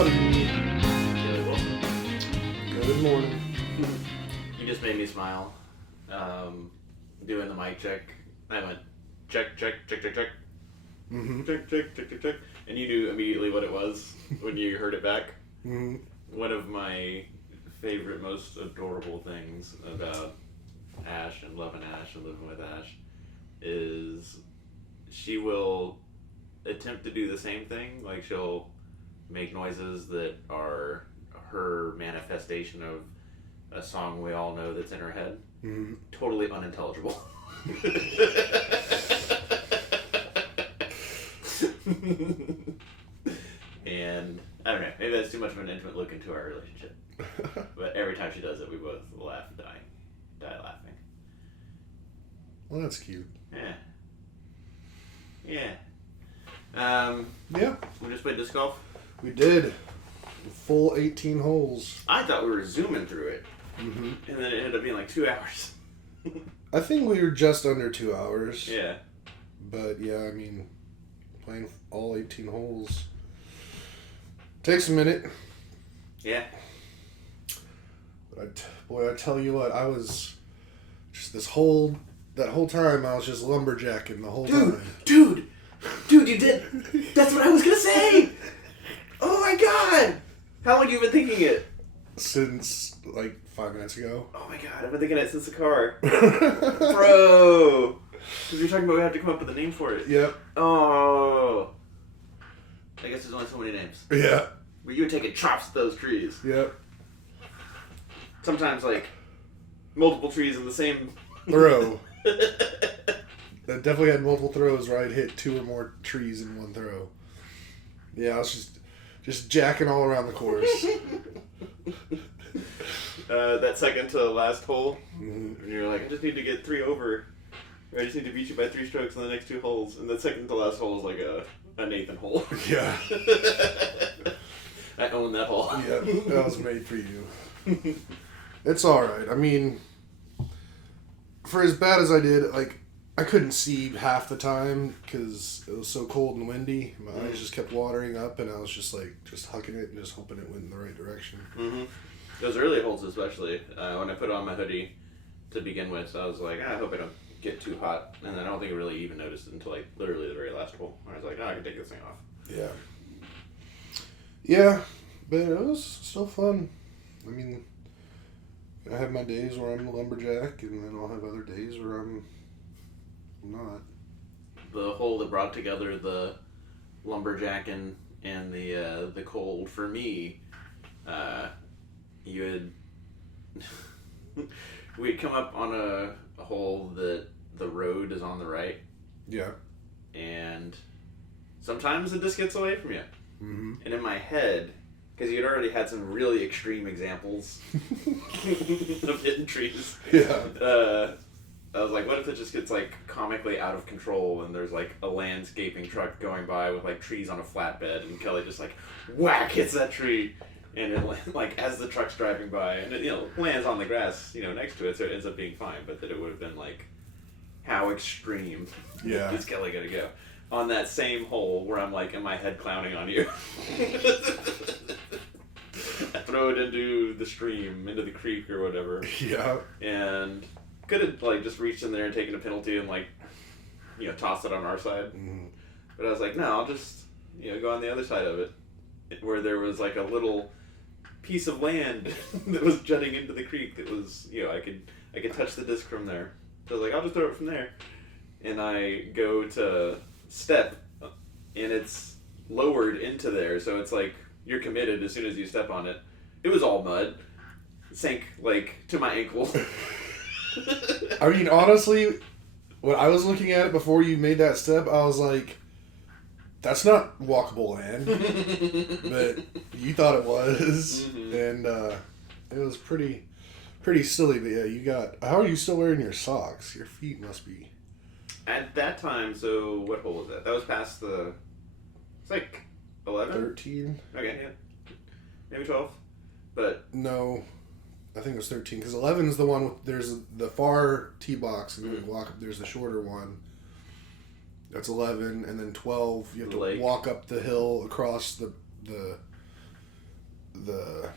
Howdy. Really welcome. Good morning. You just made me smile. Doing the mic check. I went check, check, check, check, check. Mm-hmm. Check, check, check, check, check. And you knew immediately what it was when you heard it back. Mm-hmm. One of my favorite, most adorable things about Ash and loving Ash and living with Ash is she will attempt to do the same thing. Like, she'll make noises that are her manifestation of a song we all know that's in her head. Mm-hmm. Totally unintelligible. And I don't know, maybe that's too much of an intimate look into our relationship. But every time she does it, we both laugh and die laughing. Well, that's cute. Yeah. Yeah, We just played disc golf. we did. Full 18 holes. I thought we were zooming through it, Mm-hmm. and then it ended up being like 2 hours. I think we were just under 2 hours. Yeah. But yeah, I mean, playing all 18 holes takes a minute. Yeah. But I tell you what, I was just that whole time I was just lumberjacking the whole time. Dude, you did. That's what I was gonna say. Oh my god! How long have you been thinking it? Since like 5 minutes ago. Oh my god, I've been thinking it since the car. Bro! Because you're talking about we have to come up with a name for it. Yep. Oh. I guess there's only so many names. Yeah. But you were taking chops at those trees. Yep. Sometimes, like, multiple trees in the same Throw. That definitely had multiple throws where I'd hit 2 or more trees in one throw. Yeah, I was just jacking all around the course. That second to last hole, Mm-hmm. and you're like, I just need to get 3 over. I just need to beat you by 3 strokes in the next 2 holes. And the second to last hole is like a Nathan hole. Yeah. I own that hole. Yeah, that was made for you. It's alright. I mean, for as bad as I did, like, I couldn't see half the time because it was so cold and windy. My eyes just kept watering up, and I was just like, just hucking it and just hoping it went in the right direction. Mm-hmm. Those early holes especially, when I put on my hoodie to begin with, I was like, I hope I don't get too hot. And then I don't think I really even noticed it until like literally the very last hole. I was like, I can take this thing off. Yeah. Yeah, but it was still fun. I mean, I have my days where I'm a lumberjack, and then I'll have other days where I'm not. The hole that brought together the lumberjacking and the cold for me, you had we'd come up on a hole that the road is on the right, Yeah. and sometimes the disc gets away from you. Mm-hmm. And in my head, because you'd already had some really extreme examples of hitting trees, Yeah. I was like, what if it just gets like comically out of control and there's like a landscaping truck going by with like trees on a flatbed, and Kelly just like whack hits that tree, and it like as the truck's driving by, and it, lands on the grass next to it, so it ends up being fine. But that it would have been like, how extreme Yeah. is Kelly gonna go on that same hole where I'm like in my head clowning on you? I throw it into the stream, into the creek or whatever, Yeah. and could have like just reached in there and taken a penalty and like tossed it on our side. Mm-hmm. But I was like, no, I'll just go on the other side of it, where there was like a little piece of land that was jutting into the creek that was I could touch the disc from there. So I was like, I'll just throw it from there, and I go to step, and it's lowered into there, so it's like you're committed as soon as you step on it. It was all mud, sank like to my ankle. I mean, honestly, when I was looking at it before you made that step, I was like, that's not walkable land. But you thought it was. Mm-hmm. And it was pretty silly. But yeah, how are you still wearing your socks? Your feet must be. At that time, so what hole was that? That was past it's like 11? 13? Okay, yeah. Maybe 12. But No, I think it was 13. Because 11 is the one with, there's the far tee box, and then you walk up, there's the shorter one. That's 11, and then 12, you have to Lake. walk up the hill across the the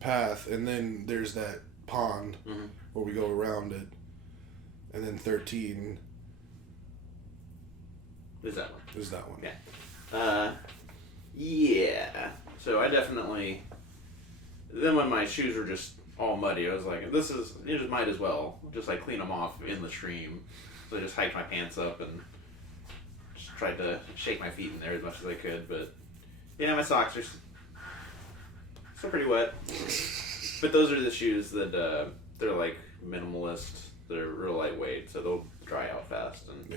path, and then there's that pond where we go around it, and then 13 is that one. Yeah. Yeah. So I definitely. Then when my shoes were just all muddy, I was like, you just might as well just like clean them off in the stream. So I just hiked my pants up and just tried to shake my feet in there as much as I could. But yeah, my socks are still pretty wet. But those are the shoes that they're like minimalist. They're real lightweight, so they'll dry out fast. And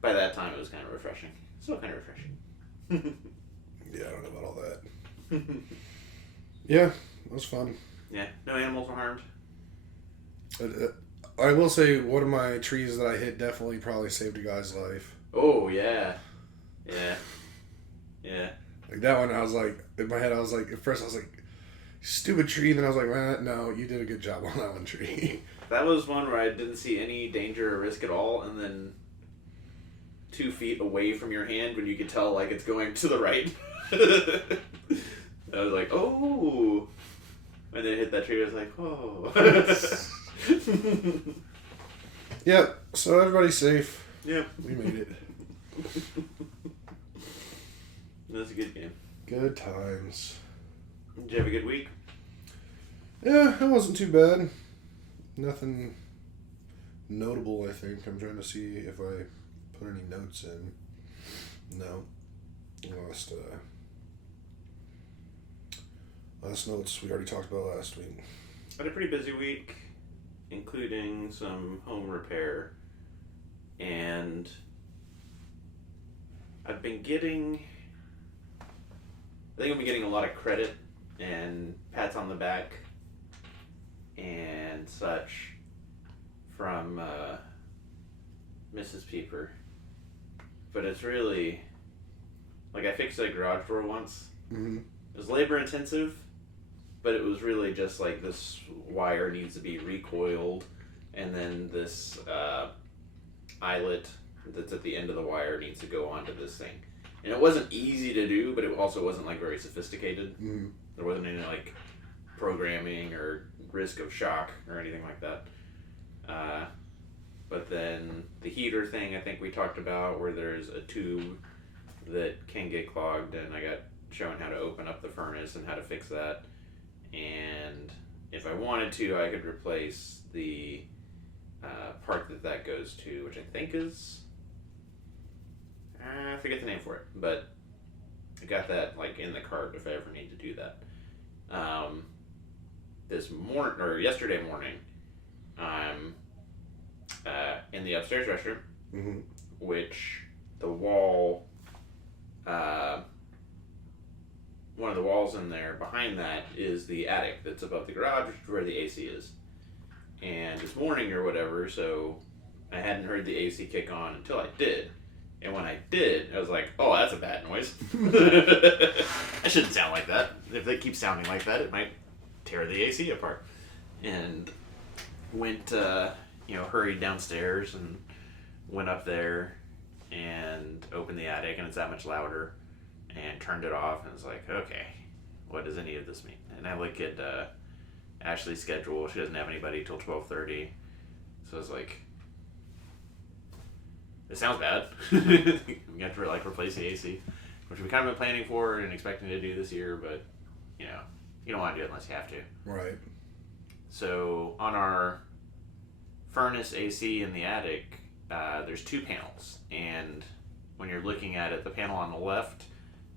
by that time, it was kind of refreshing. Still kind of refreshing. Yeah, I don't know about all that. Yeah, it was fun. Yeah, no animals were harmed. I will say one of my trees that I hit definitely probably saved a guy's life. Oh, yeah. Yeah. Yeah. Like that one, I was like, in my head, I was like, at first I was like, stupid tree, and then I was like, man, no, you did a good job on that one, tree. That was one where I didn't see any danger or risk at all, and then 2 feet away from your hand when you could tell like it's going to the right. I was like, oh. And then it hit that tree, I was like, oh. Yep, so everybody's safe. Yep. We made it. That's a good game. Good times. Did you have a good week? Yeah, it wasn't too bad. Nothing notable, I think. I'm trying to see if I put any notes in. No. Last notes we already talked about last week. I had a pretty busy week, including some home repair. And I've been getting... I think I've been getting a lot of credit and pats on the back and such from Mrs. Pieper. But it's really... Like, I fixed a garage door once. Mm-hmm. It was labor intensive, but it was really just like this wire needs to be recoiled, and then this eyelet that's at the end of the wire needs to go onto this thing. And it wasn't easy to do, but it also wasn't like very sophisticated. Mm-hmm. There wasn't any like programming or risk of shock or anything like that. But then the heater thing I think we talked about, where there's a tube that can get clogged, and I got shown how to open up the furnace and how to fix that. And if I wanted to, I could replace the part that goes to, which I think is... I forget the name for it, but I got that like in the cart if I ever need to do that. Yesterday morning, I'm in the upstairs restroom, Mm-hmm. which the wall, one of the walls in there behind that is the attic that's above the garage, which is where the AC is. And this morning or whatever, so I hadn't heard the AC kick on until I did. And when I did, I was like, oh, that's a bad noise. I shouldn't sound like that. If they keep sounding like that, it might tear the AC apart. And went, hurried downstairs and went up there and opened the attic, and it's that much louder, and turned it off, and was like, okay, what does any of this mean? And I look at Ashley's schedule. She doesn't have anybody till 12:30. So I was like, it sounds bad. We have to replace the AC, which we kind of been planning for and expecting to do this year, but you don't want to do it unless you have to. Right. So on our furnace AC in the attic, there's 2 panels, and when you're looking at it, the panel on the left,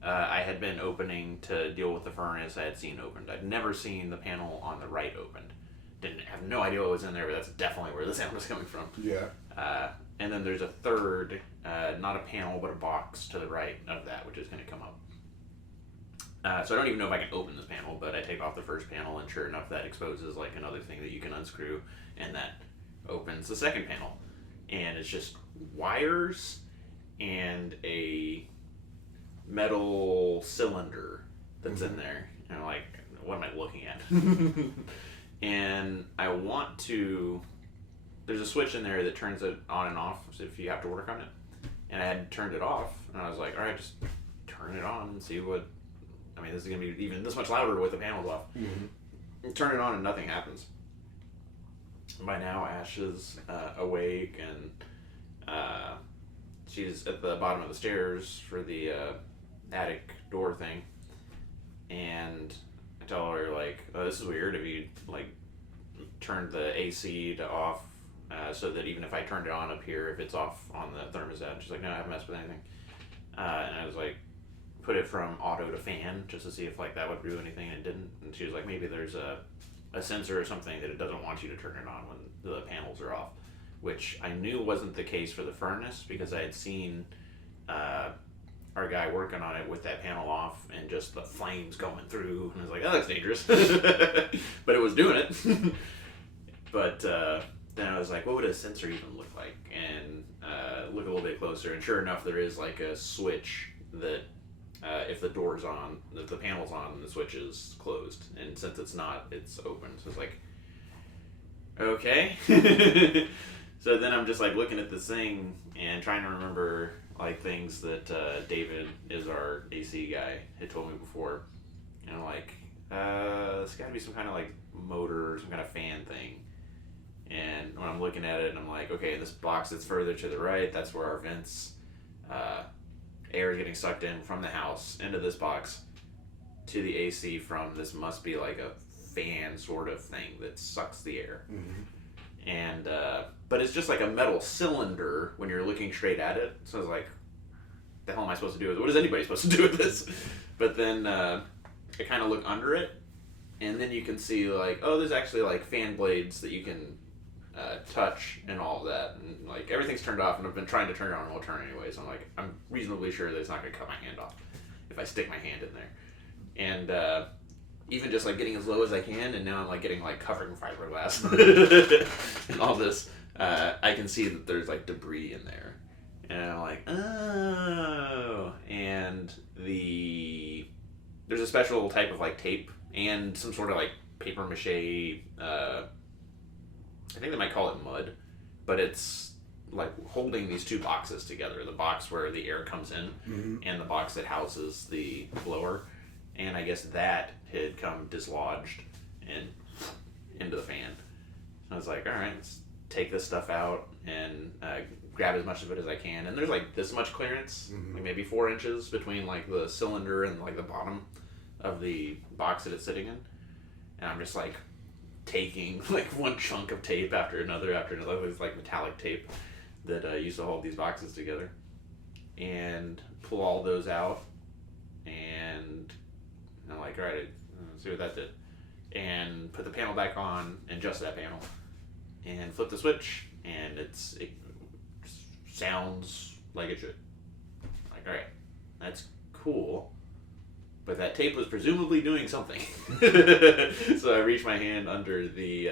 I had been opening to deal with the furnace. I had seen opened. I'd never seen the panel on the right opened. Didn't have no idea what was in there, but that's definitely where the sound was coming from. Yeah. And then there's a third, not a panel, but a box to the right of that, which is going to come up. So I don't even know if I can open this panel, but I take off the first panel, and sure enough, that exposes like another thing that you can unscrew, and that opens the second panel. And it's just wires and a metal cylinder that's in there. And I'm like, what am I looking at? And I want to... There's a switch in there that turns it on and off if you have to work on it. And I had turned it off, and I was like, all right, just turn it on and see what I mean, this is going to be even this much louder with the panels off. Mm-hmm. Turn it on and nothing happens. By now, Ash is awake, and she's at the bottom of the stairs for the attic door thing. And I tell her, like, oh, this is weird. Have you, like, turned the AC to off so that even if I turned it on up here, if it's off on the thermostat? She's like, no, I haven't messed with anything. And I was like, put it from auto to fan just to see if, like, that would do anything, and it didn't. And she was like, maybe there's a sensor or something that it doesn't want you to turn it on when the panels are off, which I knew wasn't the case for the furnace because I had seen our guy working on it with that panel off and just the flames going through, and I was like, oh, that's dangerous. But it was doing it. But then I was like, what would a sensor even look like? And look a little bit closer, and sure enough, there is like a switch that if the door's on, if the panel's on, the switch is closed, and since it's not, it's open. So it's like, okay. So then I'm just like looking at this thing and trying to remember like things that David is our AC guy had told me before, and I'm like, it's got to be some kind of like motor or some kind of fan thing. And when I'm looking at it, and I'm like, okay, this box that's further to the right, that's where our vents, air is getting sucked in from the house into this box to the AC from this must be like a fan sort of thing that sucks the air. Mm-hmm. And but it's just like a metal cylinder when you're looking straight at it. So I was like, the hell am I supposed to do with it? What is anybody supposed to do with this? But then I kind of look under it, and then you can see like, oh, there's actually like fan blades that you can touch and all of that, and like everything's turned off, and I've been trying to turn it on, and won't turn anyway. So I'm like, I'm reasonably sure that it's not going to cut my hand off if I stick my hand in there. And even just like getting as low as I can, and now I'm like getting like covering fiberglass and all this. I can see that there's like debris in there, and I'm like, oh. And there's a special type of like tape and some sort of like paper mache. I think they might call it mud, but it's like holding these two boxes together, the box where the air comes in, mm-hmm. and the box that houses the blower. And I guess that had come dislodged and into the fan. So I was like, all right, let's take this stuff out and grab as much of it as I can. And there's like this much clearance, mm-hmm. like maybe 4 inches between like the cylinder and like the bottom of the box that it's sitting in. And I'm just like taking like one chunk of tape after another. It's like metallic tape that used to hold these boxes together, and pull all those out. And I'm like, all right, let's see what that did. And put the panel back on, and just that panel, and flip the switch, and it sounds like it should. Like, all right, that's cool. But that tape was presumably doing something. So I reached my hand under the,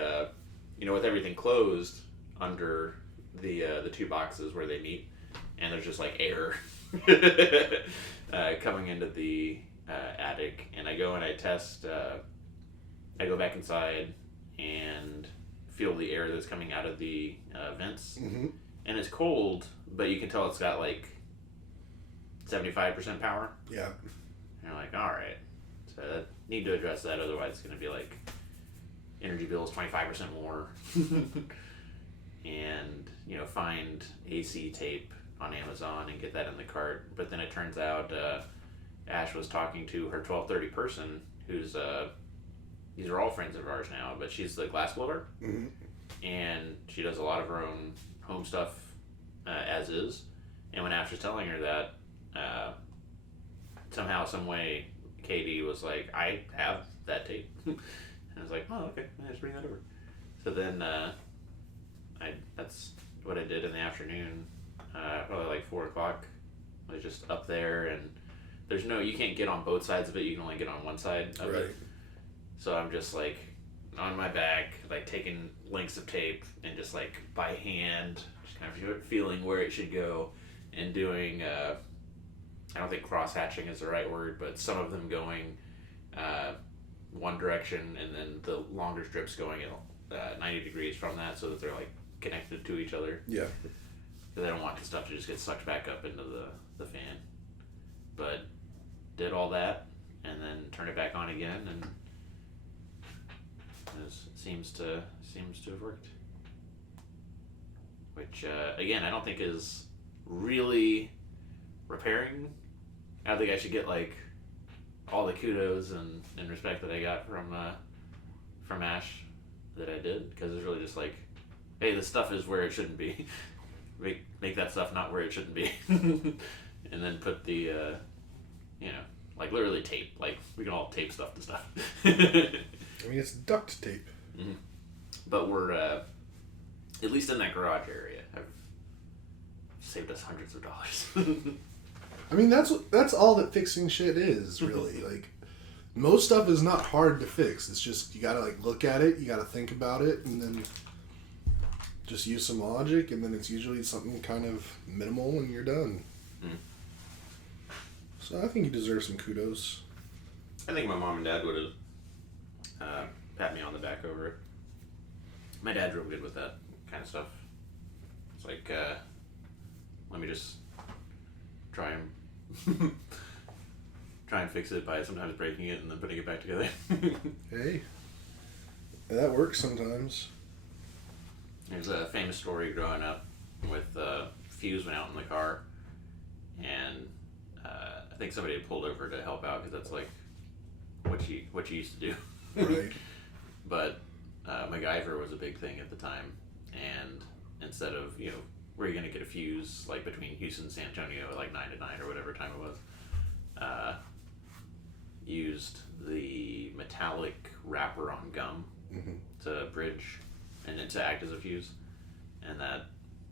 with everything closed under the two boxes where they meet, and there's just like air coming into the attic. And I go and I test. I go back inside and feel the air that's coming out of the vents, mm-hmm. and it's cold, but you can tell it's got like 75% power. Yeah. And you're like, all right, so I need to address that, otherwise it's going to be like energy bills 25% more. And, find AC tape on Amazon and get that in the cart. But then it turns out Ash was talking to her 1230 person who's, these are all friends of ours now, but she's the glassblower. Mm-hmm. And she does a lot of her own home stuff as is. And when Ash was telling her that, somehow, some way, Katie was like, I have that tape. And I was like, oh, okay, I just bring that over. So then that's what I did in the afternoon, probably like 4 o'clock. I was just up there, and you can't get on both sides of it, you can only get on one side of it. So I'm just like on my back, like taking lengths of tape and just like by hand, just kind of feeling where it should go, and doing, I don't think cross-hatching is the right word, but some of them going one direction, and then the longer strips going 90 degrees from that, so that they're like connected to each other. Yeah. Because I don't want the stuff to just get sucked back up into the fan. But did all that, and then turn it back on again, and it seems to have worked. Which again, I don't think is really repairing. I don't think I should get like all the kudos and respect that I got from Ash that I did, because it's really just like, hey, this stuff is where it shouldn't be. make that stuff not where it shouldn't be, and then put the like literally tape. Like we can all tape stuff to stuff. I mean, it's duct tape. Mm-hmm. But we're at least in that garage area, have saved us hundreds of dollars. I mean, that's all that fixing shit is, really. Like, most stuff is not hard to fix. It's just you gotta like look at it, you gotta think about it, and then just use some logic, and then it's usually something kind of minimal, and you're done. Mm. So I think you deserve some kudos. I think my mom and dad would have pat me on the back over it. My dad's real good with that kind of stuff. It's like, let me just try and fix it by sometimes breaking it and then putting it back together. Hey, that works sometimes. There's a famous story growing up with fuse went out in the car, and I think somebody had pulled over to help out because that's like what you used to do. Right. But MacGyver was a big thing at the time, and instead of where are you going to get a fuse like between Houston and San Antonio at like 9 to 9 or whatever time it was, used the metallic wrapper on gum to bridge and then to act as a fuse, and that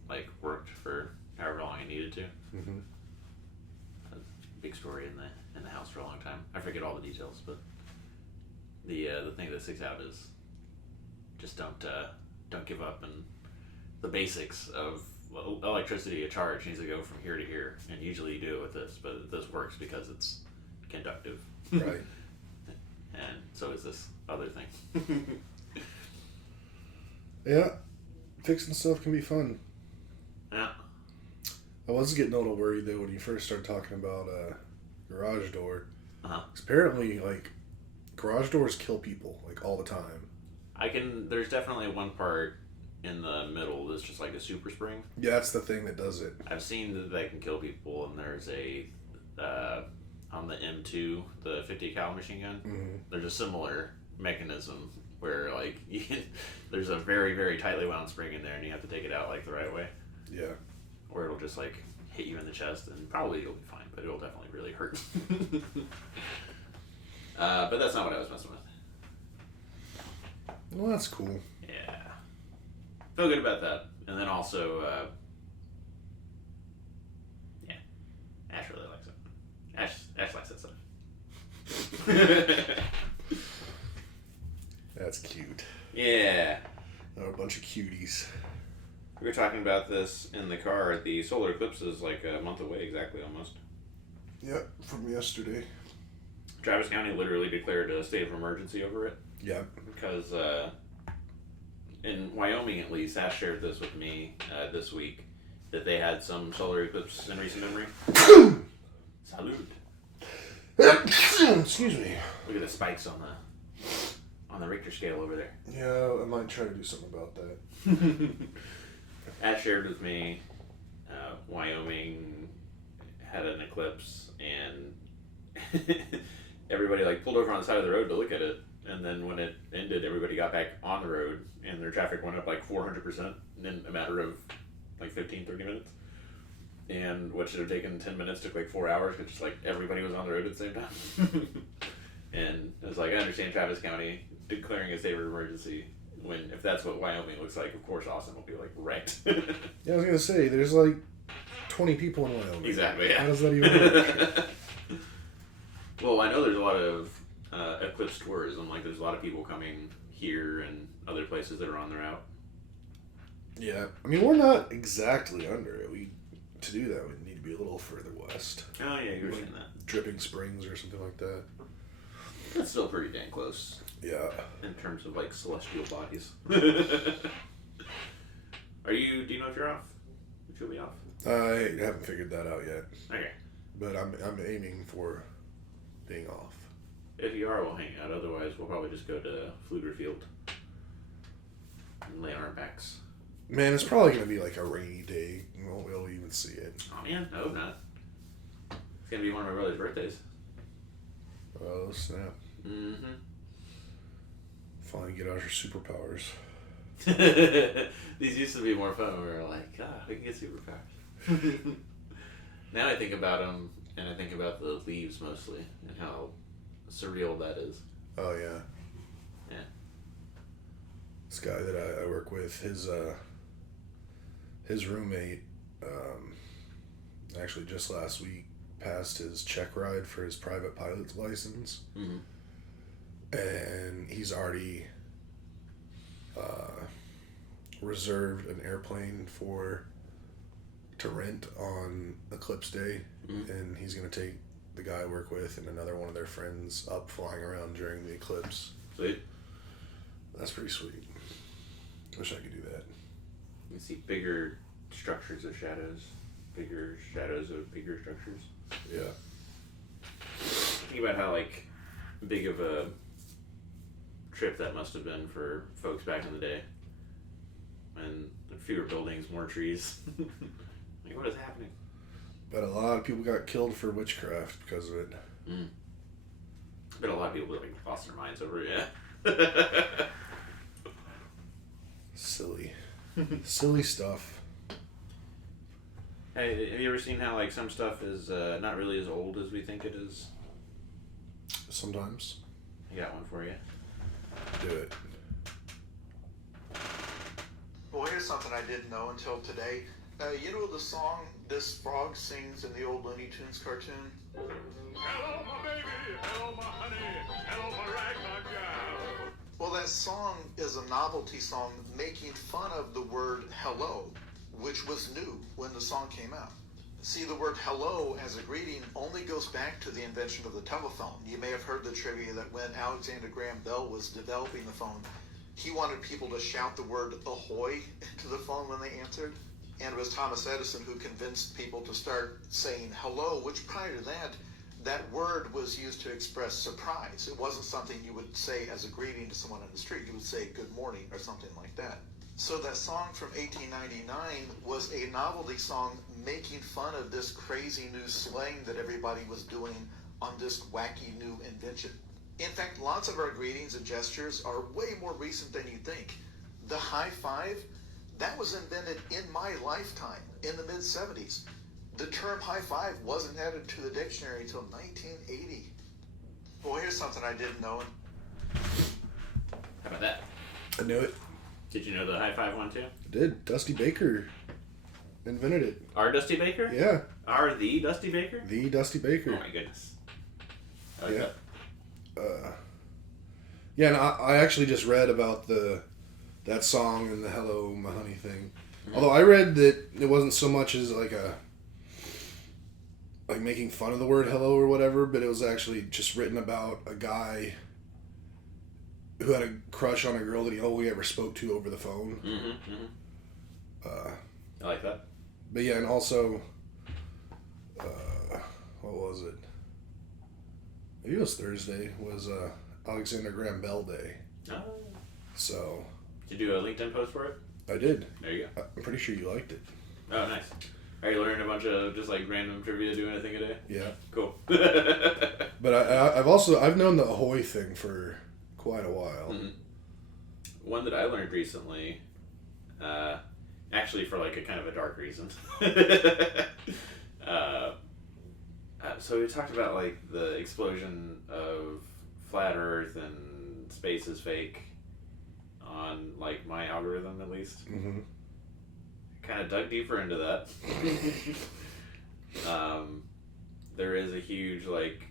like worked for however long it needed to. Mm-hmm. A big story in the house for a long time. I forget all the details, but the thing that sticks out is just don't give up, and the basics of electricity. A charge needs to go from here to here, and usually you do it with this, but this works because it's conductive. Right. And so is this other thing. Yeah, fixing stuff can be fun. Yeah. I was getting a little worried though when you first started talking about garage door. Uh-huh. 'Cause apparently, like, garage doors kill people like all the time. There's definitely one part in the middle that's just like a super spring. Yeah, that's the thing that does it. I've seen that they can kill people, and there's a on the M2, the 50 cal machine gun. Mm-hmm. There's a similar mechanism where like there's a very, very tightly wound spring in there, and you have to take it out like the right way. Yeah. Or it'll just like hit you in the chest, and probably you'll be fine, but it'll definitely really hurt. But that's not what I was messing with. Well, that's cool. Yeah. Feel good about that. And then also, yeah, Ash really likes it. Ash likes that stuff. That's cute. Yeah. They're a bunch of cuties. We were talking about this in the car. The solar eclipse is like a month away exactly, almost. Yep, from yesterday. Travis County literally declared a state of emergency over it. Yeah. Because in Wyoming, at least, Ash shared this with me this week, that they had some solar eclipse in recent memory. Salud. Excuse me. Look at the spikes on the Richter scale over there. Yeah, I might try to do something about that. Ash shared with me Wyoming had an eclipse, and everybody like pulled over on the side of the road to look at it, and then when it ended, everybody got back on the road, and their traffic went up like 400% in a matter of like 15-30 minutes. And what should have taken 10 minutes took like 4 hours, because just like everybody was on the road at the same time. And it was like, I understand Travis County declaring a state of emergency, when if that's what Wyoming looks like, of course Austin will be like wrecked. Yeah, I was gonna say there's like 20 people in Wyoming. Exactly. Yeah. How does that even work? Well, I know there's a lot of eclipse tourism. Like there's a lot of people coming here and other places that are on the route. Yeah, I mean we're not exactly under it. To do that, we need to be a little further west. Oh yeah, you were like saying that. Dripping Springs or something like that. That's still pretty dang close. Yeah. In terms of like celestial bodies. Do you know if you're off? If you'll be off? I haven't figured that out yet. Okay. But I'm aiming for being off. If you are, we'll hang out. Otherwise, we'll probably just go to Pflugerfield and lay on our backs. Man, it's probably going to be like a rainy day. We won't be able to even see it. Oh, man. I hope not. It's going to be one of my brother's birthdays. Oh, snap. Mm-hmm. Finally get out your superpowers. These used to be more fun. We were like, we can get superpowers. Now I think about them, and I think about the leaves mostly, and how surreal that is. Oh, yeah. Yeah. This guy that I work with, his roommate, actually just last week passed his check ride for his private pilot's license. Mm-hmm. And he's already reserved an airplane to rent on Eclipse Day. Mm-hmm. And he's going to take the guy I work with and another one of their friends up flying around during the eclipse. Sweet. That's pretty sweet. Wish I could do that. You see bigger structures of shadows. Bigger shadows of bigger structures. Yeah. Think about how, like, big of a trip that must have been for folks back in the day. When fewer buildings, more trees. Like, what is happening? But a lot of people got killed for witchcraft because of it. Mm. But a lot of people like lost their minds over it, yeah. Silly. Silly stuff. Hey, have you ever seen how like some stuff is not really as old as we think it is? Sometimes. I got one for you. Do it. Well, here's something I didn't know until today. You know the song this frog sings in the old Looney Tunes cartoon? Hello, my baby. Hello, my honey. Hello, my ragtime gal. Well, that song is a novelty song making fun of the word hello, which was new when the song came out. See, the word hello as a greeting only goes back to the invention of the telephone. You may have heard the trivia that when Alexander Graham Bell was developing the phone, he wanted people to shout the word ahoy into the phone when they answered. And it was Thomas Edison who convinced people to start saying hello, which prior to that, that word was used to express surprise. It wasn't something you would say as a greeting to someone on the street. You would say good morning or something like that. So that song from 1899 was a novelty song making fun of this crazy new slang that everybody was doing on this wacky new invention. In fact, lots of our greetings and gestures are way more recent than you think. The high five, that was invented in my lifetime, in the mid-70s. The term high five wasn't added to the dictionary until 1980. Well, here's something I didn't know. How about that? I knew it. Did you know the high five one too? I did. Dusty Baker invented it. Our Dusty Baker? Yeah. Our the Dusty Baker? The Dusty Baker. Oh my goodness. I like Yeah. that. Yeah, and I actually just read about that song and the Hello My Honey thing. Mm-hmm. Although I read that it wasn't so much as like making fun of the word hello or whatever, but it was actually just written about a guy who had a crush on a girl that he only ever spoke to over the phone. Mm-hmm, mm-hmm. I like that. But yeah, and also, what was it? Maybe it was Thursday, was Alexander Graham Bell Day. Oh. So. Did you do a LinkedIn post for it? I did. There you go. I'm pretty sure you liked it. Oh, nice. Are you learning a bunch of just like random trivia doing a thing a day? Yeah. Cool. But I've known the ahoy thing for quite a while. Mm-hmm. One that I learned recently, actually for like a kind of a dark reason. So we talked about like the explosion of flat Earth and space is fake on like my algorithm at least. Mm-hmm. Kind of dug deeper into that. There is a huge like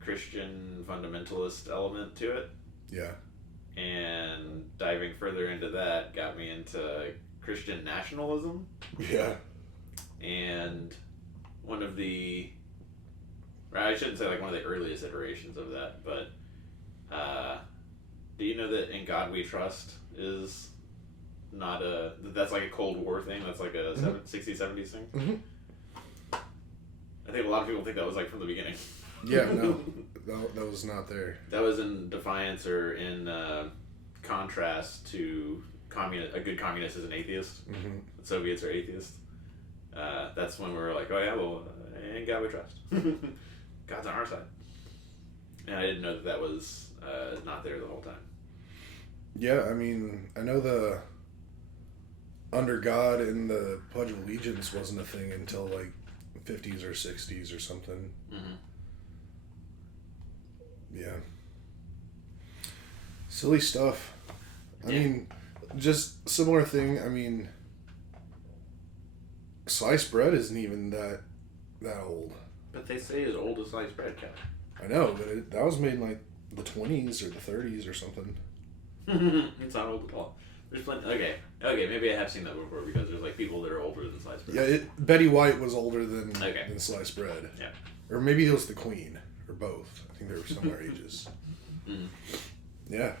Christian fundamentalist element to it. Yeah. And diving further into that got me into Christian nationalism. Yeah. And one of the, I shouldn't say like one of the earliest iterations of that, but do you know that In God We Trust is not that's like a Cold War thing? That's like a 60s, 70s thing? Mm-hmm. I think a lot of people think that was like from the beginning. Yeah, no, that was not there. That was in defiance or in contrast to a good communist is an atheist. Mm-hmm. The Soviets are atheists. That's when we were like, oh yeah, well, in God we trust. God's on our side. And I didn't know that was not there the whole time. Yeah, I mean, I know the under God in the Pledge of Allegiance wasn't a thing until like 50s or 60s or something. Mm-hmm. Yeah. Silly stuff. I mean, just similar thing. I mean, sliced bread isn't even that old. But they say as old as sliced bread, Kevin. I know, but that was made in like the 20s or the 30s or something. It's not old at all. There's plenty. Okay, maybe I have seen that before because there's like people that are older than sliced bread. Yeah, Betty White was older than Okay. sliced bread. Yeah. Or maybe it was the Queen, or both. I think they were similar ages. Mm. Yeah.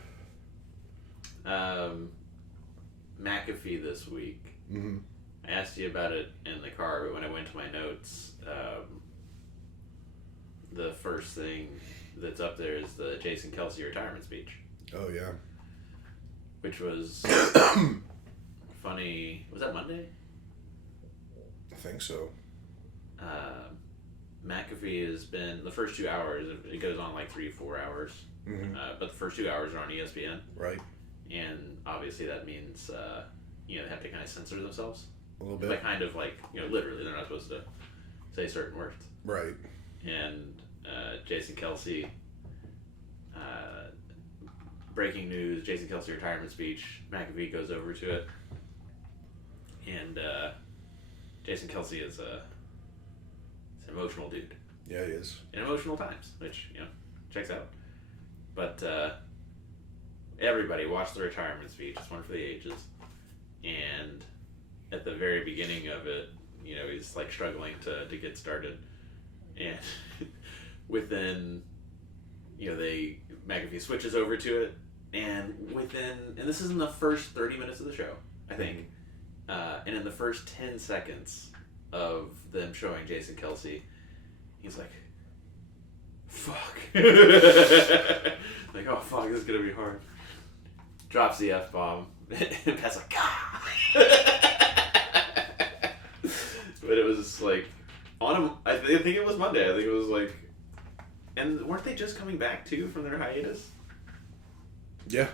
McAfee this week. Mm-hmm. I asked you about it in the car, but when I went to my notes, the first thing that's up there is the Jason Kelce retirement speech, Oh, yeah. which was funny. Was that Monday? I think so. McAfee has been, the first 2 hours, it goes on like 3-4 hours, Mm-hmm. but the first 2 hours are on ESPN, Right. and obviously that means, they have to kind of censor themselves. A little bit. Like, kind of like, literally, they're not supposed to say certain words. Right. And Jason Kelce, breaking news, Jason Kelce retirement speech, McAfee goes over to it, and Jason Kelce is an emotional dude Yeah, he is. in emotional times, which, checks out. But everybody watch the retirement speech. It's one for the ages. And at the very beginning of it, he's like struggling to get started. And within, McAfee switches over to it. And and this is in the first 30 minutes of the show, I think. And in the first 10 seconds of them showing Jason Kelce, he's like, fuck. Like, oh fuck, this is gonna be hard. Drops the F-bomb. And Pat's like, ah! But it was like, I think it was Monday. I think it was like, and weren't they just coming back too from their hiatus? Yeah.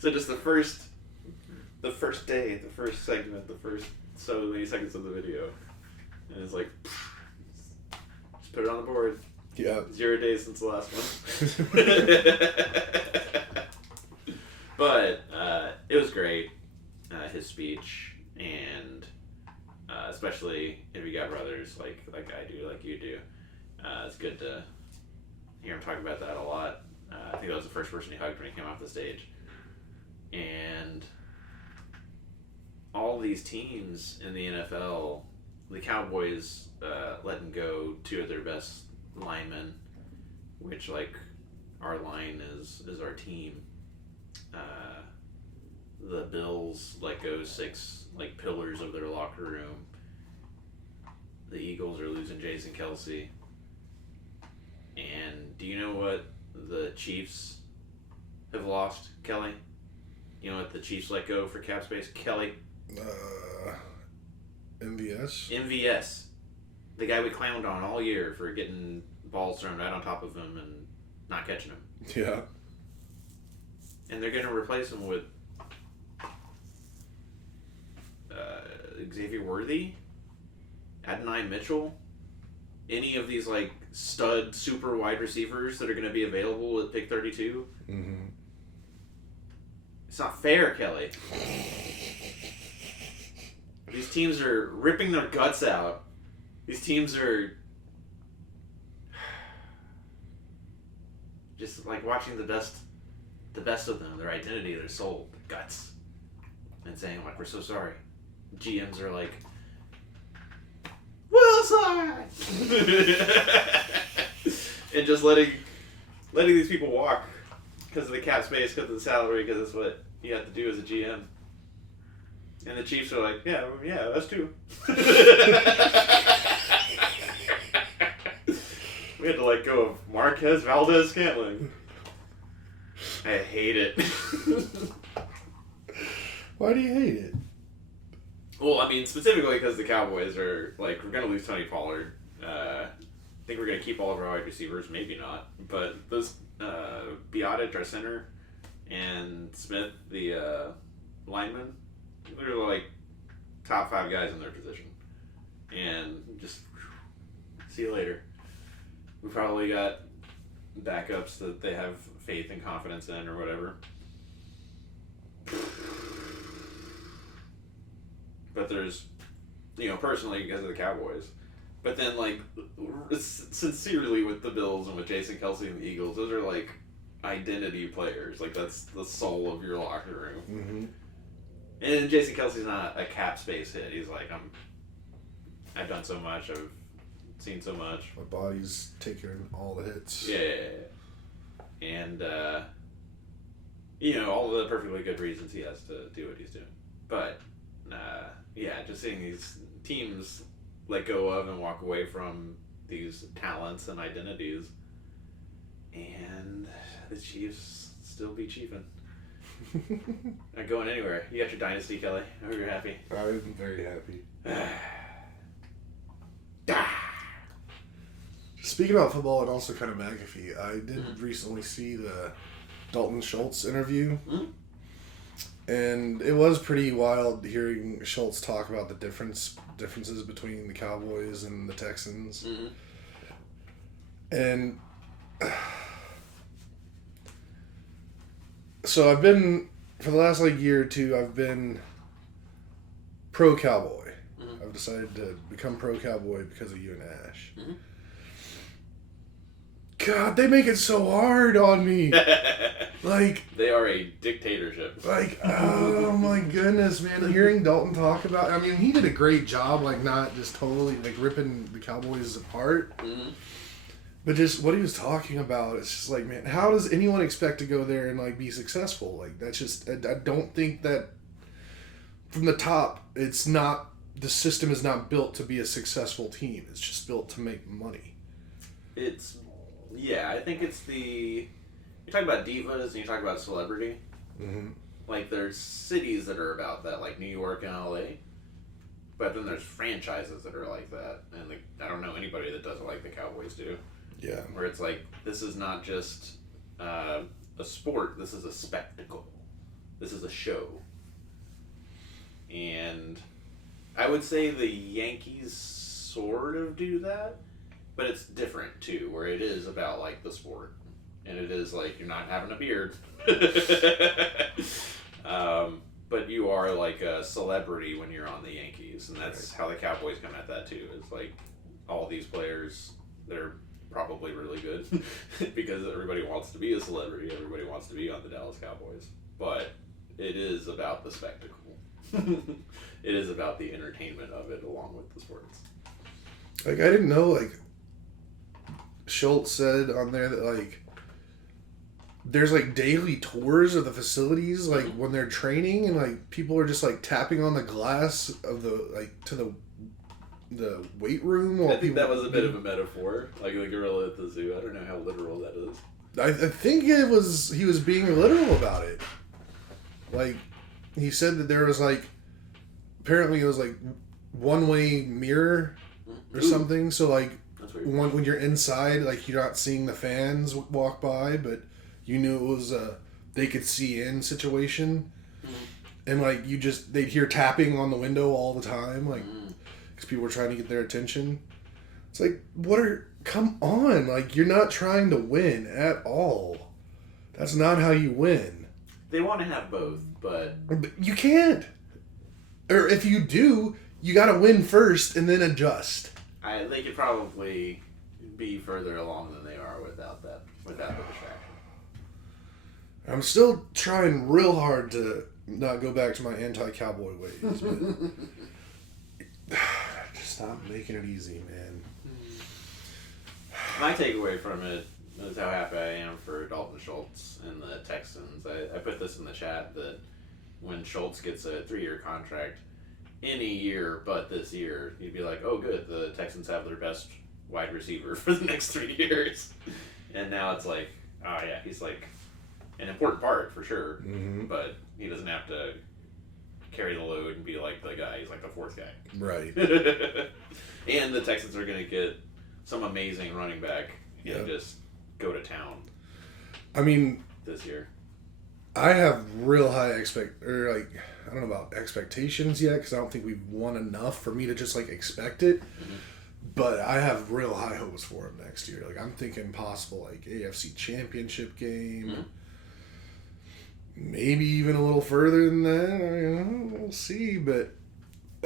So just the first day, the first segment, the first so many seconds of the video, and it's like, just put it on the board. Yeah. 0 days since the last one. But it was great, his speech, and especially if you got brothers like I do, like you do, it's good to hear him talk about that a lot. I think that was the first person he hugged when he came off the stage. And all these teams in the NFL, the Cowboys letting go 2 of their best linemen, which, like, our line is our team. The Bills let go 6, like, pillars of their locker room. The Eagles are losing Jason Kelce. And do you know what the Chiefs have lost, Kelly? You know what the Chiefs let go for cap space, Kelly? MVS? MVS. The guy we clowned on all year for getting balls thrown right on top of him and not catching him. Yeah. And they're going to replace him with Xavier Worthy, Adonai Mitchell, any of these like stud super wide receivers that are going to be available at pick 32. Mm-hmm. It's not fair, Kelly. These teams are ripping their guts out. These teams are just like watching the best of them, their identity, their soul, their guts, and saying like, we're so sorry. GMs are like, Wilson! And just letting these people walk because of the cap space, because of the salary, because that's what you have to do as a GM. And the Chiefs are like, yeah, us too. We had to let go of Marquez Valdez-Scantling. I hate it. Why do you hate it? Well, I mean, specifically because the Cowboys are, like, we're going to lose Tony Pollard. I think we're going to keep all of our wide receivers, maybe not. But those, Biotic, our center, and Smith, the lineman, they're like top 5 guys in their position. And just, see you later. We probably got backups that they have faith and confidence in or whatever. But there's, personally because of the Cowboys. But then, like, sincerely with the Bills and with Jason Kelce and the Eagles, those are, like, identity players. Like, that's the soul of your locker room. Mm-hmm. And Jason Kelce's not a cap space hit. He's like, I've done so much. I've seen so much. My body's taking all the hits. Yeah. And, all of the perfectly good reasons he has to do what he's doing. But, just seeing these teams let go of and walk away from these talents and identities, and the Chiefs still be chiefing. Not going anywhere. You got your dynasty, Kelly. I hope you're happy. I'm very happy. Speaking about football and also kind of McAfee, I did recently see the Dalton Schultz interview. Mm-hmm. And it was pretty wild hearing Schultz talk about the differences between the Cowboys and the Texans. Mm-hmm. And so I've been, for the last year or two, I've been pro-Cowboy. Mm-hmm. I've decided to become pro-Cowboy because of you and Ash. Mm-hmm. God, they make it so hard on me. They are a dictatorship. Oh my goodness, man. Hearing Dalton talk about, I mean, he did a great job, not just totally, ripping the Cowboys apart. Mm-hmm. But just what he was talking about, it's just man, how does anyone expect to go there and, be successful? That's just, I don't think that from the top, it's not, the system is not built to be a successful team. It's just built to make money. I think it's you talk about divas and you talk about celebrity. Mm-hmm. There's cities that are about that, like New York and LA. But then there's franchises that are like that. And I don't know anybody that does it like the Cowboys do. Yeah. Where it's this is not just a sport, this is a spectacle. This is a show. And I would say the Yankees sort of do that. But it's different, too, where it is about, the sport. And it is, you're not having a beard. But you are, a celebrity when you're on the Yankees. And that's how the Cowboys come at that, too. It's, all these players, they're probably really good. Because everybody wants to be a celebrity. Everybody wants to be on the Dallas Cowboys. But it is about the spectacle. It is about the entertainment of it along with the sports. I didn't know, Schultz said on there that there's daily tours of the facilities when they're training, and people are just tapping on the glass of the to the weight room. While I think that was a bit of a metaphor, like the gorilla at the zoo. I don't know how literal that is. I think he was being literal about it. He said that there was apparently it was one-way mirror or something. So when you're inside, you're not seeing the fans walk by, but you knew it was a they could see in situation. And they'd hear tapping on the window all the time, because people were trying to get their attention. It's come on, you're not trying to win at all. That's not how you win. They want to have both, but you can't. Or if you do, you got to win first and then adjust. They could probably be further along than they are without the distraction. I'm still trying real hard to not go back to my anti-cowboy ways, but just stop making it easy, man. My takeaway from it is how happy I am for Dalton Schultz and the Texans. I put this in the chat that when Schultz gets a 3-year contract, any year but this year, you'd be like, oh, good, the Texans have their best wide receiver for the next 3 years. And now it's like, oh yeah, he's like an important part for sure, but he doesn't have to carry the load and be like the guy. He's like the fourth guy. Right. And the Texans are going to get some amazing running back and just go to town. I mean, this year, I have real high I don't know about expectations yet because I don't think we've won enough for me to just like expect it. But I have real high hopes for him next year. Like I'm thinking possible like AFC Championship game. Maybe even a little further than that. I mean, we'll see. But,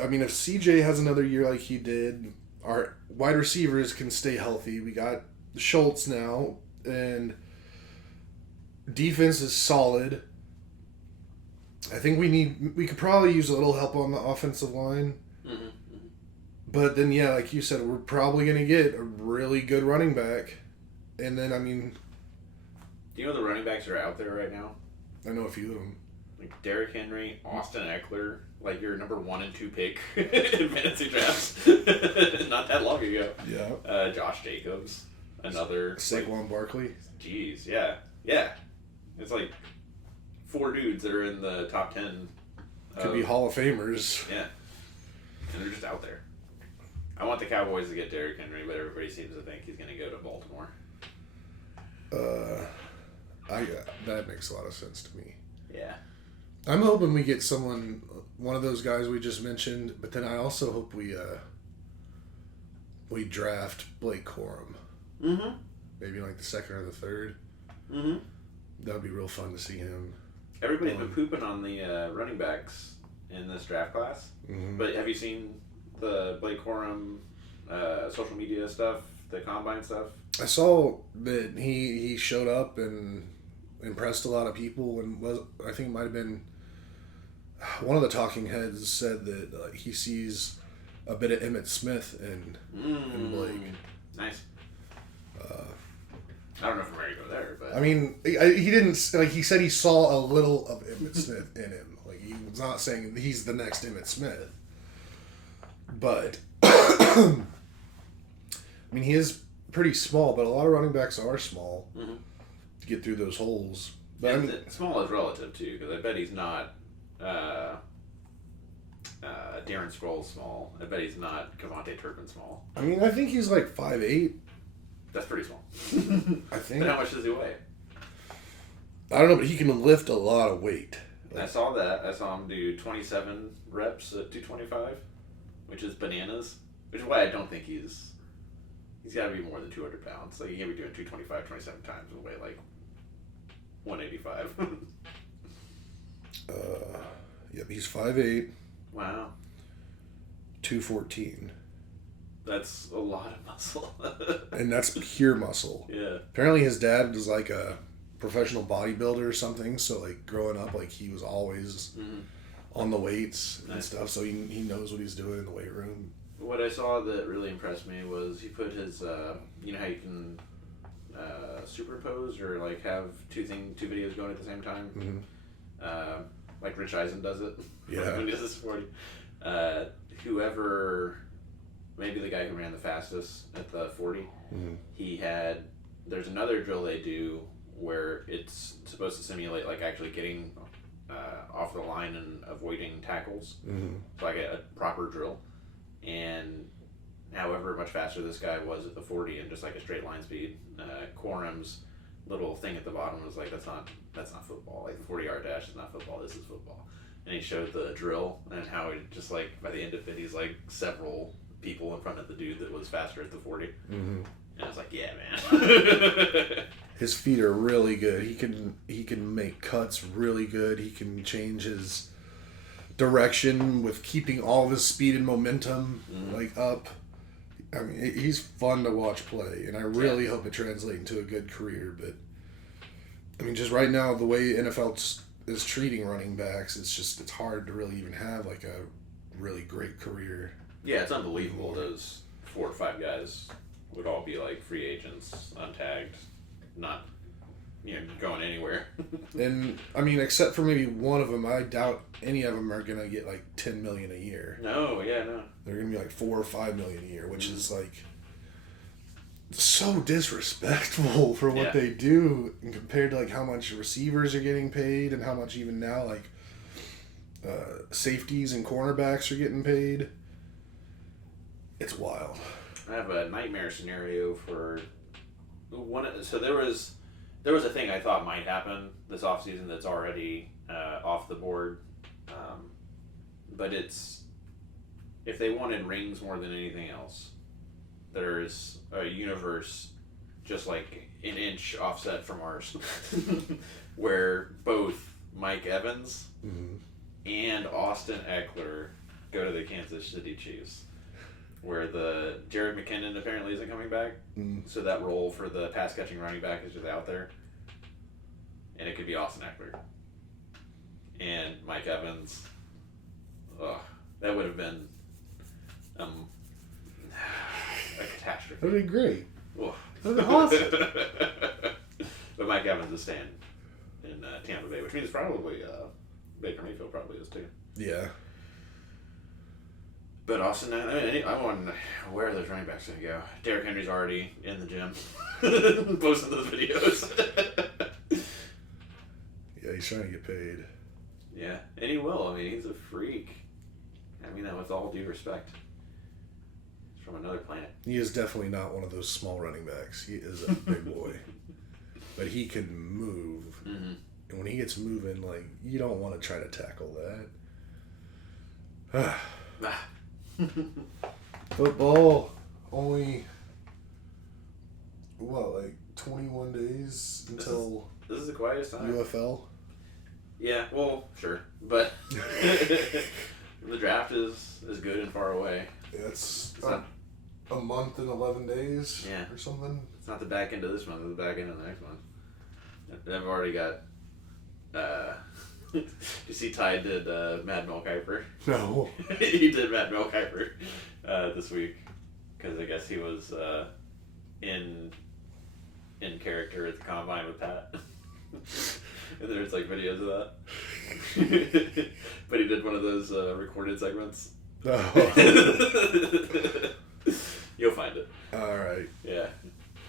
I mean, if CJ has another year like he did, our wide receivers can stay healthy. We got Schultz now, and defense is solid. I think we could probably use a little help on the offensive line. But then, yeah, like you said, we're probably going to get a really good running back. And then, I mean... Do you know the running backs are out there right now? I know a few of them. Like Derrick Henry, Austin Eckler, like your number 1 and 2 pick in fantasy drafts not that long ago. Yeah. Josh Jacobs, another. Saquon Barkley. Jeez, yeah. It's like 4 dudes that are in the top 10. Could be Hall of Famers. Yeah. And they're just out there. I want the Cowboys to get Derrick Henry, but everybody seems to think he's going to go to Baltimore. That makes a lot of sense to me. Yeah. I'm hoping we get one of those guys we just mentioned, but then I also hope we draft Blake Corum. Maybe like the 2nd or the 3rd. That would be real fun to see him. Everybody's been pooping on the running backs in this draft class. But have you seen the Blake Corum social media stuff, the combine stuff? I saw that he showed up and impressed a lot of people, and I think it might have been one of the talking heads said that he sees a bit of Emmitt Smith in Blake. Nice. I don't know if I'm ready to go there, but I mean, he didn't like. He said he saw a little of Emmitt Smith in him. Like he was not saying he's the next Emmitt Smith, but I mean he is pretty small. But a lot of running backs are small to get through those holes. But I mean, small is relative too, because I bet he's not Darren Sproles small. I bet he's not Cavante Turpin small. I mean, I think he's like 5'8". That's pretty small. I think. But how much does he weigh? I don't know, but he can lift a lot of weight. I saw that. I saw him do 27 reps at 225, which is bananas. Which is why I don't think he's got to be more than 200 pounds. Like, he can't be doing 225 27 times and weigh like 185. Yep, he's 5'8". Wow. 214. That's a lot of muscle. And that's pure muscle. Yeah. Apparently his dad was like a professional bodybuilder or something, so like growing up, like he was always on the weights and stuff, so he knows what he's doing in the weight room. What I saw that really impressed me was he put his, you know how you can superimpose or like have two videos going at the same time? Like Rich Eisen does it. Yeah. When he does this 40. Whoever, maybe the guy who ran the fastest at the 40, there's another drill they do where it's supposed to simulate like actually getting off the line and avoiding tackles. So like a proper drill. And however much faster this guy was at the 40 and just like a straight line speed, Corum's little thing at the bottom was like, that's not football. Like the 40-yard dash is not football, this is football. And he showed the drill and how he just like, by the end of it, he's like several people in front of the dude that was faster at the 40. And I was like, yeah, man. His feet are really good. He can make cuts really good. He can change his direction with keeping all of his speed and momentum like up. I mean, he's fun to watch play, and I really hope it translates into a good career. But I mean, just right now, the way NFL is treating running backs, it's hard to really even have like a really great career. Yeah, it's unbelievable. Those 4 or 5 guys would all be like free agents, untagged, not going anywhere. And I mean, except for maybe one of them, I doubt any of them are gonna get like $10 million a year. No. They're gonna be like $4 or $5 million a year, which is like so disrespectful for what Yeah. they do compared to like how much receivers are getting paid and how much even now like safeties and cornerbacks are getting paid. It's wild. I have a nightmare scenario for one. So there was a thing I thought might happen this offseason that's already off the board, but it's if they wanted rings more than anything else, there's a universe just like an inch offset from ours where both Mike Evans and Austin Eckler go to the Kansas City Chiefs, where the Jared McKinnon apparently isn't coming back, so that role for the pass catching running back is just out there, and it could be Austin Eckler and Mike Evans. Ugh, that would have been a catastrophe. That'd be great. Ugh. That'd be awesome. But Mike Evans is staying in Tampa Bay, which means probably Baker Mayfield probably is too. Yeah. But Austin, I'm wondering where are those running backs going to go. Derrick Henry's already in the gym posting those videos. Yeah, he's trying to get paid. Yeah, and he will. I mean, he's a freak. I mean that with all due respect. He's from another planet. He is definitely not one of those small running backs. He is a big boy. But he can move. Mm-hmm. And when he gets moving, like, you don't want to try to tackle that. Football, only, what, like 21 days until This is the quietest time. UFL? Yeah, well, sure. But the draft is good and far away. Yeah, it's not- a month and 11 days Yeah. or something. It's not the back end of this month, it's the back end of the next month. I've already got, you see Ty did Mad Milk Hyper? No. He did Mad Milk Hyper this week, because I guess he was in character at the Combine with Pat. And there's like videos of that. But he did one of those recorded segments. Oh. You'll find it. Alright. Yeah.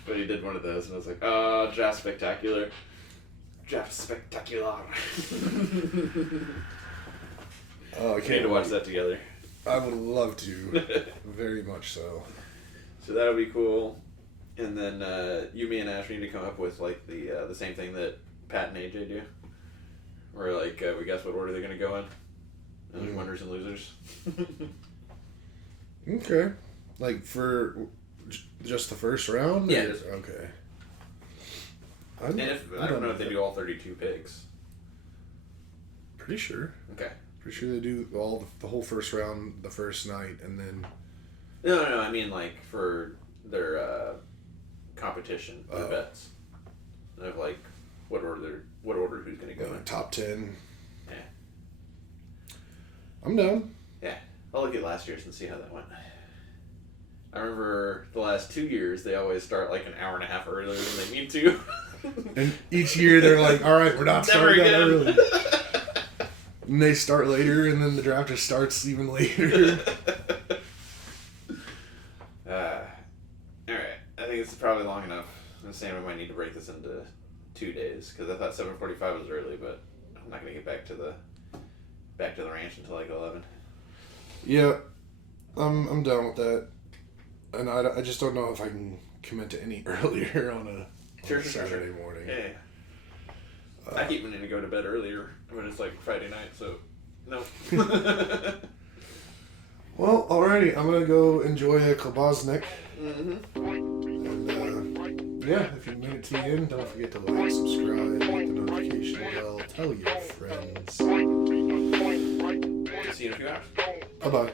But he did one of those, and I was like, oh, Draft Spectacular. Draft Spectacular. Oh, I We need can't to watch wait. that together. I would love to. Very much so. So that'll be cool. And then you, me, and Ash need to come up with like the same thing that Pat and AJ do, where like we guess what order they're gonna go in, and there's winners and losers. Okay. Like for just the first round? Yeah, or- just- Okay. And if I don't know if they do all 32 picks. Pretty sure. Okay. Pretty sure they do the whole first round the first night, and then No. I mean like for their competition, their Oh. bets. Of like what order who's gonna go in. top 10. Yeah. I'm down. Yeah. I'll look at last year's and see how that went. I remember the last 2 years they always start like an hour and a half earlier than they mean to. And each year they're like, all right, we're not Never starting that again. early. And they start later, and then the draft just starts even later. Alright. I think it's probably long enough. I'm saying we might need to break this into 2 days, because I thought 7:45 was early, but I'm not going to get back to the ranch until like 11. Yeah, I'm down with that. And I just don't know if I can commit to any earlier on a Saturday morning. Yeah. I keep meaning to go to bed earlier when it's like Friday night, so no. Well, alrighty, I'm gonna go enjoy a klobasnik. Mm-hmm. And yeah, if you made it to the end, don't forget to like, subscribe, hit the notification bell, tell your friends. See you in a few hours. Bye bye.